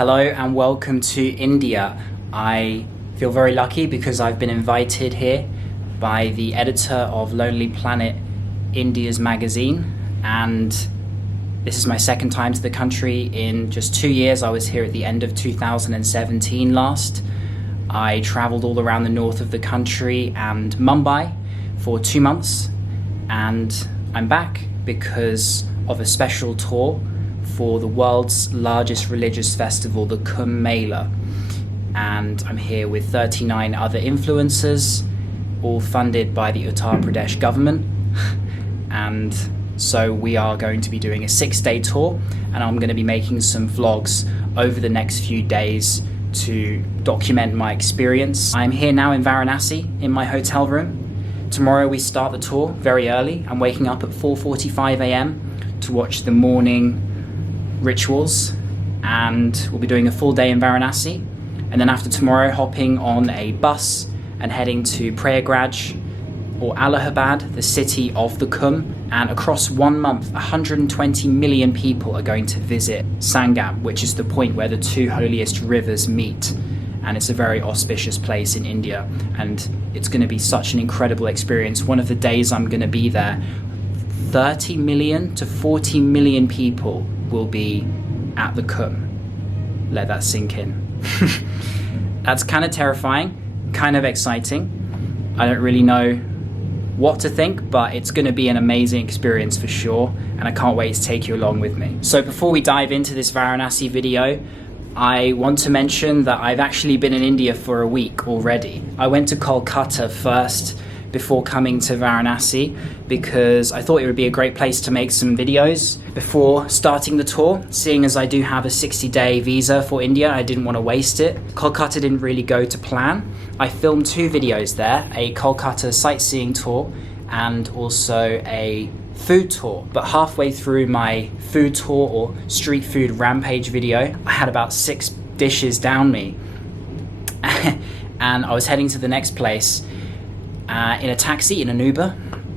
Hello and welcome to India. I feel very lucky because I've been invited here by the editor of Lonely Planet India's magazine, and this is my second time to the country in just 2 years. I was here at the end of 2017 last. I travelled all around the north of the country and Mumbai for 2 months, and I'm back because of a special tour for the world's largest religious festival, the Kumbh Mela. And I'm here with 39 other influencers, all funded by the Uttar Pradesh government. And so we are going to be doing a 6-day tour, and I'm going to be making some vlogs over the next few days to document my experience. I'm here now in Varanasi in my hotel room. Tomorrow we start the tour very early. I'm waking up at 4:45 a.m. to watch the morning rituals, and we'll be doing a full day in Varanasi, and then after tomorrow hopping on a bus and heading to Prayagraj or Allahabad, the city of the Kumbh. And across 1 month 120 million people are going to visit Sangam, which is the point where the two holiest rivers meet, and it's a very auspicious place in India, and it's going to be such an incredible experience. One of the days I'm going to be there, 30 million to 40 million people will be at the Kumbh. Let that sink in. That's kind of terrifying, kind of exciting. I don't really know what to think, but it's going to be an amazing experience for sure, and I can't wait to take you along with me. So before we dive into this Varanasi video, I want to mention that I've actually been in India for a week already. I went to Kolkata first before coming to Varanasi because I thought it would be a great place to make some videos before starting the tour. Seeing as I do have a 60-day visa for India, I didn't want to waste it. Kolkata didn't really go to plan. I filmed 2 videos there, a Kolkata sightseeing tour and also a food tour. But halfway through my food tour or street food rampage video, I had about 6 dishes down me. And I was heading to the next place in a taxi, in an Uber,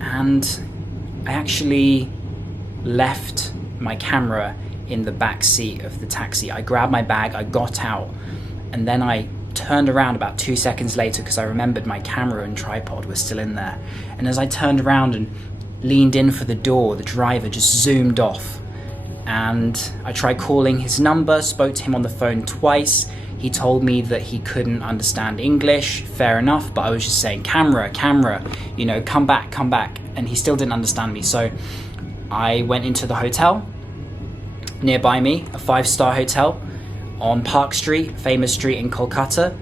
and I actually left my camera in the back seat of the taxi. I grabbed my bag, I got out, and then I turned around about 2 seconds later because I remembered my camera and tripod was still in there. And as I turned around and leaned in for the door, the driver just zoomed off, and I tried calling his number, spoke to him on the phone twice. He told me that he couldn't understand English, fair enough, but I was just saying, camera, you know, come back, and he still didn't understand me. So I went into the hotel nearby me, a 5-star hotel on Park Street, famous street in Kolkata,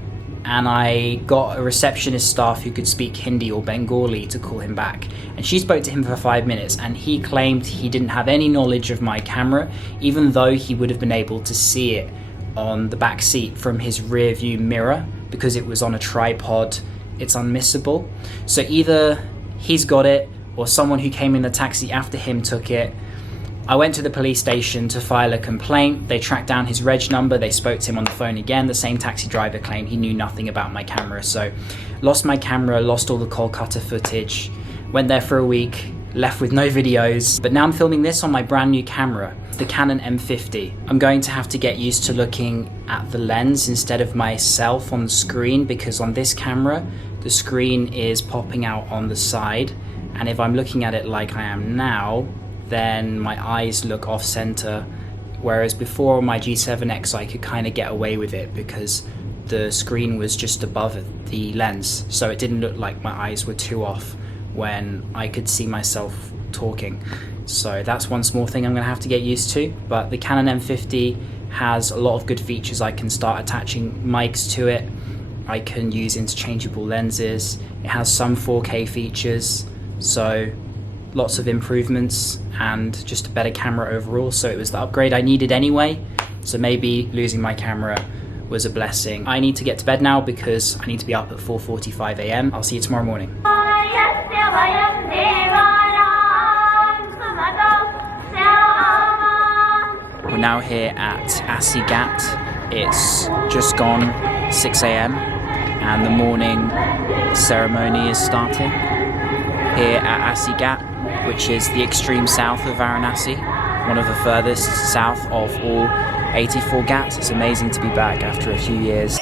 and I got a receptionist staff who could speak Hindi or Bengali to call him back. And she spoke to him for 5 minutes, and he claimed he didn't have any knowledge of my camera, even though he would have been able to see it on the back seat from his rear view mirror because it was on a tripod. It's unmissable. So either he's got it or someone who came in the taxi after him took it. I went to the police station to file a complaint. They tracked down his reg number. They spoke to him on the phone again. The same taxi driver claimed he knew nothing about my camera. So lost my camera, lost all the Kolkata footage, went there for a week, left with no videos. But now I'm filming this on my brand new camera, the Canon M50. I'm going to have to get used to looking at the lens instead of myself on the screen, because on this camera, the screen is popping out on the side. And if I'm looking at it like I am now, then my eyes look off center. Whereas before on my G7X, I could kind of get away with it because the screen was just above the lens. So it didn't look like my eyes were too off when I could see myself talking. So that's one small thing I'm gonna have to get used to. But the Canon M50 has a lot of good features. I can start attaching mics to it. I can use interchangeable lenses. It has some 4K features. So lots of improvements and just a better camera overall. So it was the upgrade I needed anyway. So maybe losing my camera was a blessing. I need to get to bed now because I need to be up at 4:45 a.m. I'll see you tomorrow morning. We're now here at Raj Ghat. It's just gone 6 a.m. and the morning ceremony is starting here at Raj Ghat, which is the extreme south of Varanasi. one of the furthest south of all 84 Ghats. It's amazing to be back after a few years.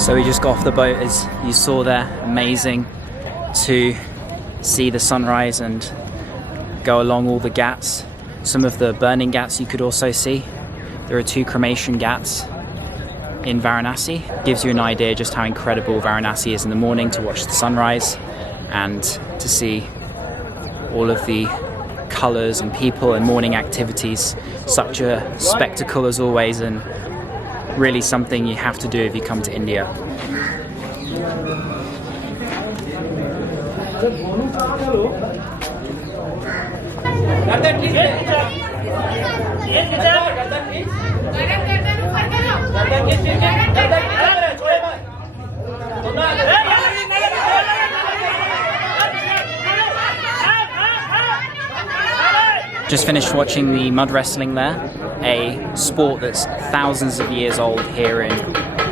So we just got off the boat, as you saw there. Amazing to see the sunrise and go along all the Ghats. Some of the burning Ghats you could also see. There are 2 cremation Ghats in Varanasi. Gives you an idea just how incredible Varanasi is in the morning to watch the sunrise and to see all of the colours and people and morning activities. Such a spectacle as always, and really something you have to do if you come to India. Just finished watching the mud wrestling there, a sport that's thousands of years old here in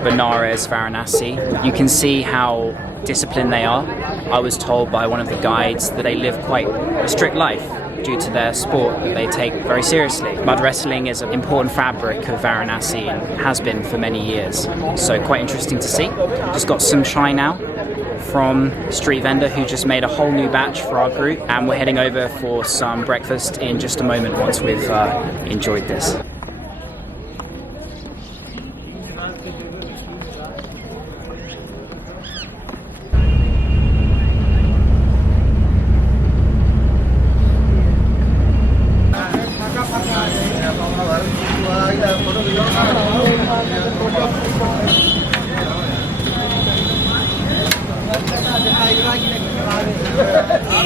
Benares, Varanasi. You can see how disciplined they are. I was told by one of the guides that they live quite a strict life due to their sport that they take very seriously. Mud wrestling is an important fabric of Varanasi and has been for many years, so quite interesting to see. Just got some chai now from a street vendor who just made a whole new batch for our group, and we're heading over for some breakfast in just a moment once we've enjoyed this.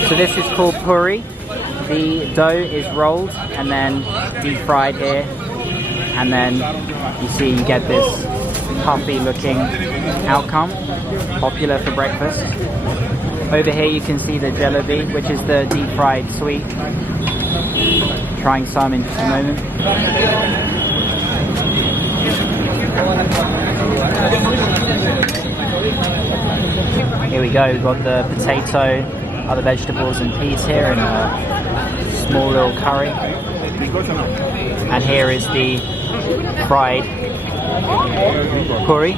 So this is called puri. The dough is rolled and then deep fried here, and then you see you get this puffy looking outcome, popular for breakfast. Over here you can see the jalebi, which is the deep fried sweet. Trying some in just a moment. Here we go, we've got the potato, other vegetables and peas here in a small little curry. And here is the fried puri.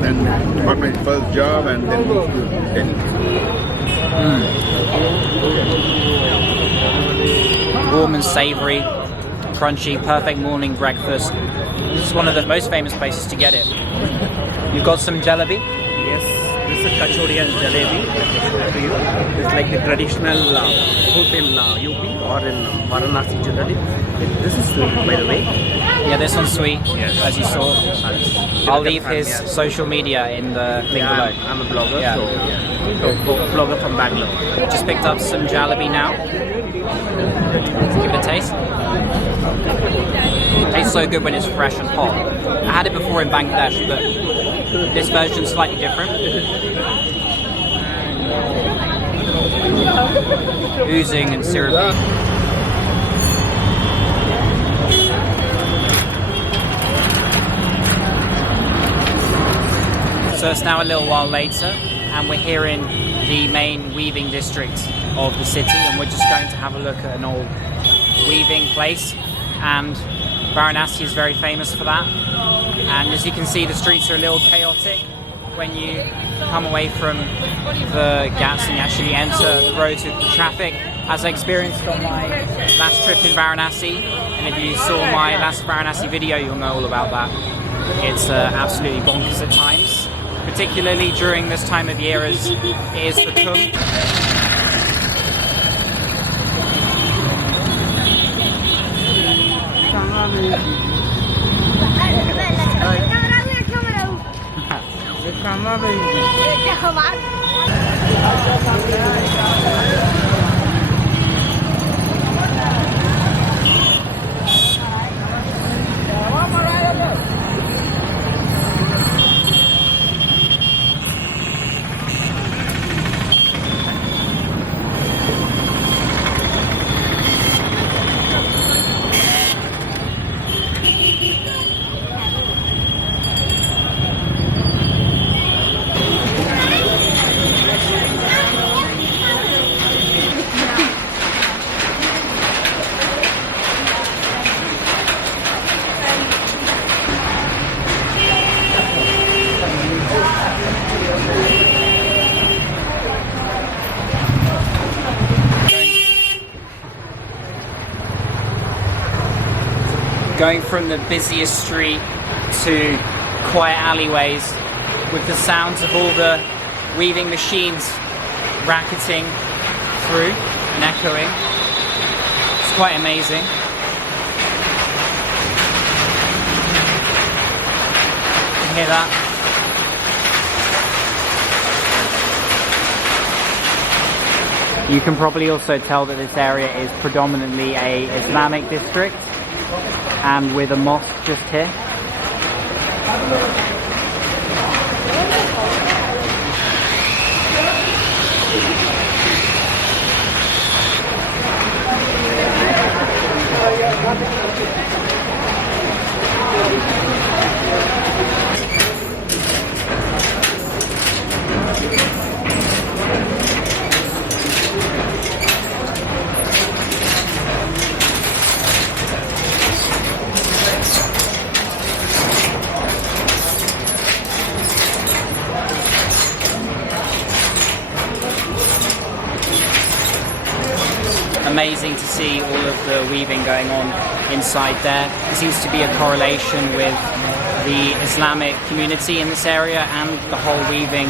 Then got my first job and then moved to Delhi. Warm and savoury, crunchy, perfect morning breakfast. This is one of the most famous places to get it. You've got some jalebi? Yes, this is kachori and jalebi. It's like a traditional food in UP or in Varanasi generally. This is sweet, by the way. Yeah, this one's sweet, Yes. as you saw. I'll leave his Yeah. social media in the link below. I'm a blogger, Yeah. so blogger from Bangalore. Just picked up some jalebi now. Let's give it a taste. Tastes so good when it's fresh and hot. I had it before in Bangladesh, but this version's slightly different. Oozing and syrupy. So it's now a little while later, and we're here in the main weaving district of the city, and we're just going to have a look at an old weaving place. And Varanasi is very famous for that. And as you can see, the streets are a little chaotic when you come away from the Ghats and you actually enter the roads with the traffic, as I experienced on my last trip in Varanasi. And if you saw my last Varanasi video, you'll know all about that. It's absolutely bonkers at times, particularly during this time of year as it is the Kumbh. Going from the busiest street to quiet alleyways with the sounds of all the weaving machines racketing through and echoing. It's quite amazing. You can hear that? You can probably also tell that this area is predominantly a Islamic district, and with a mosque just here. Amazing to see all of the weaving going on inside there. There seems to be a correlation with the Islamic community in this area and the whole weaving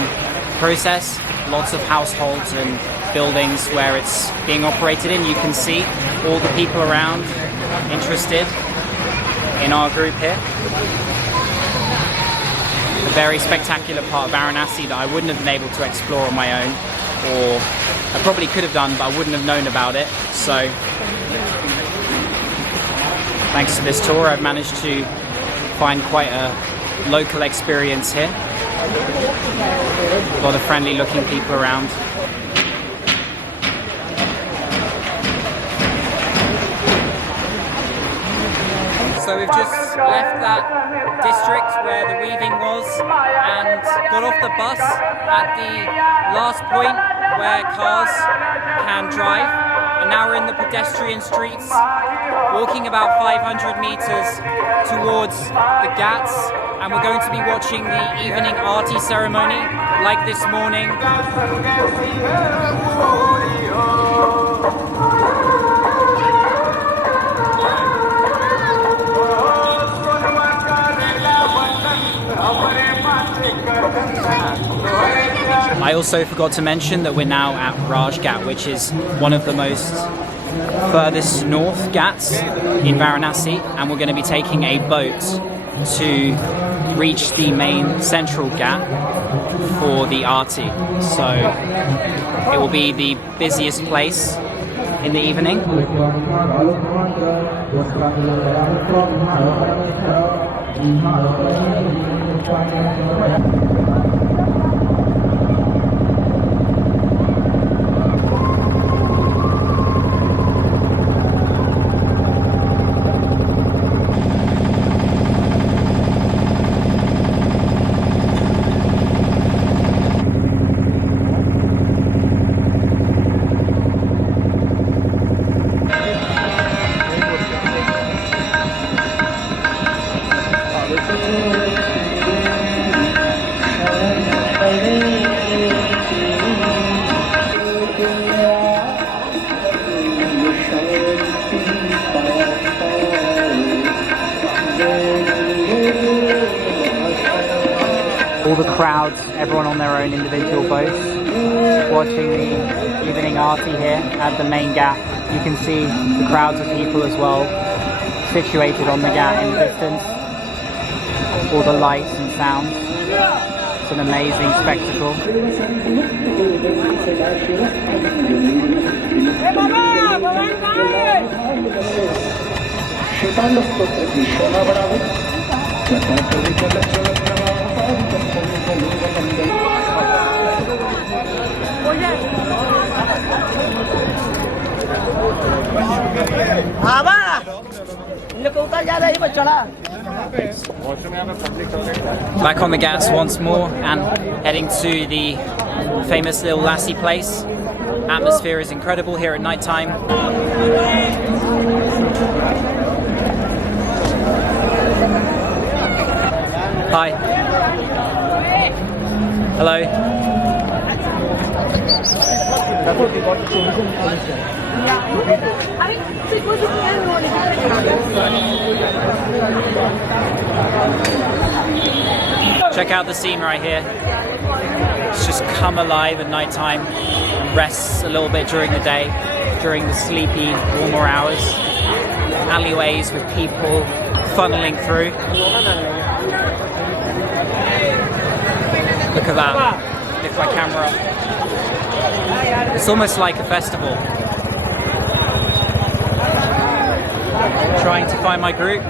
process. Lots of households and buildings where it's being operated in. You can see all the people around interested in our group here. A very spectacular part of Varanasi that I wouldn't have been able to explore on my own, or I probably could have done, but I wouldn't have known about it. So thanks to this tour, I've managed to find quite a local experience here. A lot of friendly looking people around. So we've just left that district where the weaving was and got off the bus at the last point where cars can drive, and now we're in the pedestrian streets, walking about 500 meters towards the Ghats, and we're going to be watching the evening arti ceremony like this morning. I also forgot to mention that we're now at Raj Ghat, which is one of the most furthest north Ghats in Varanasi, and we're going to be taking a boat to reach the main central Ghat for the Aarti. So it will be the busiest place in the evening. All the crowds, everyone on their own individual boats, watching the evening Aarti here at the main Ghat. You can see the crowds of people as well, situated on the Ghat in the distance. All the lights and sounds. It's an amazing spectacle. Back on the Ghats once more and heading to the famous little lassi place. Atmosphere is incredible here at night time. Hi. Hello. Check out the scene right here. It's just come alive at night time and rests a little bit during the day, during the sleepy, warmer hours. Alleyways with people funneling through. Look at that. Lift my camera up. It's almost like a festival. Trying to find my group.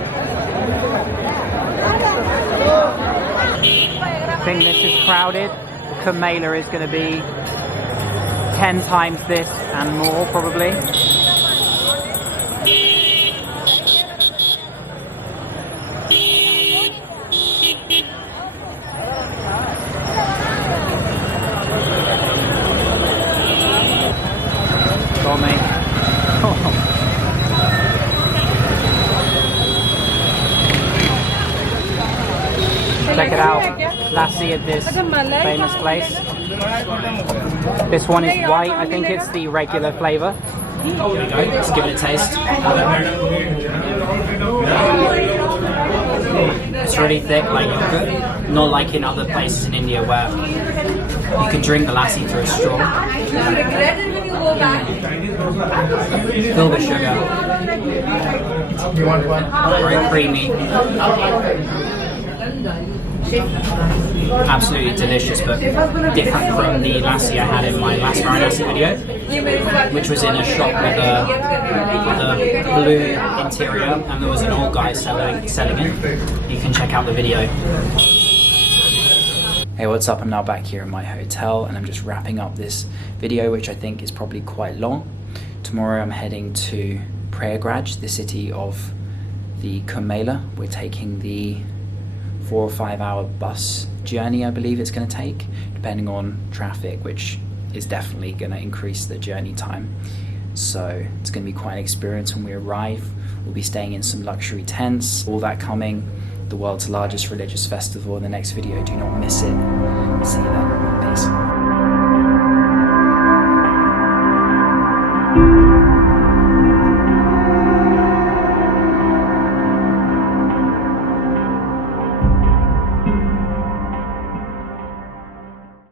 I think this is crowded. The Kamela is going to be 10 times this and more probably. Got me. Check it out. Lassi at this famous place. This one is white. I think it's the regular flavour. Here we go. Let's give it a taste. It's really thick, like yogurt. Not like in other places in India where you can drink the lassi through a straw. Filled with sugar. Very creamy. Absolutely delicious, but different from the lassi I had in my last Varanasi video, which was in a shop with a blue interior, and there was an old guy selling it. You can check out the video. Hey, what's up? I'm now back here in my hotel, and I'm just wrapping up this video, which I think is probably quite long. Tomorrow I'm heading to Prayagraj, the city of the Kamela. We're taking the 4 or 5 hour bus journey, I believe it's going to take, depending on traffic, which is definitely going to increase the journey time. So it's going to be quite an experience when we arrive. We'll be staying in some luxury tents, all that coming. The world's largest religious festival in the next video. Do not miss it. See you then. Peace.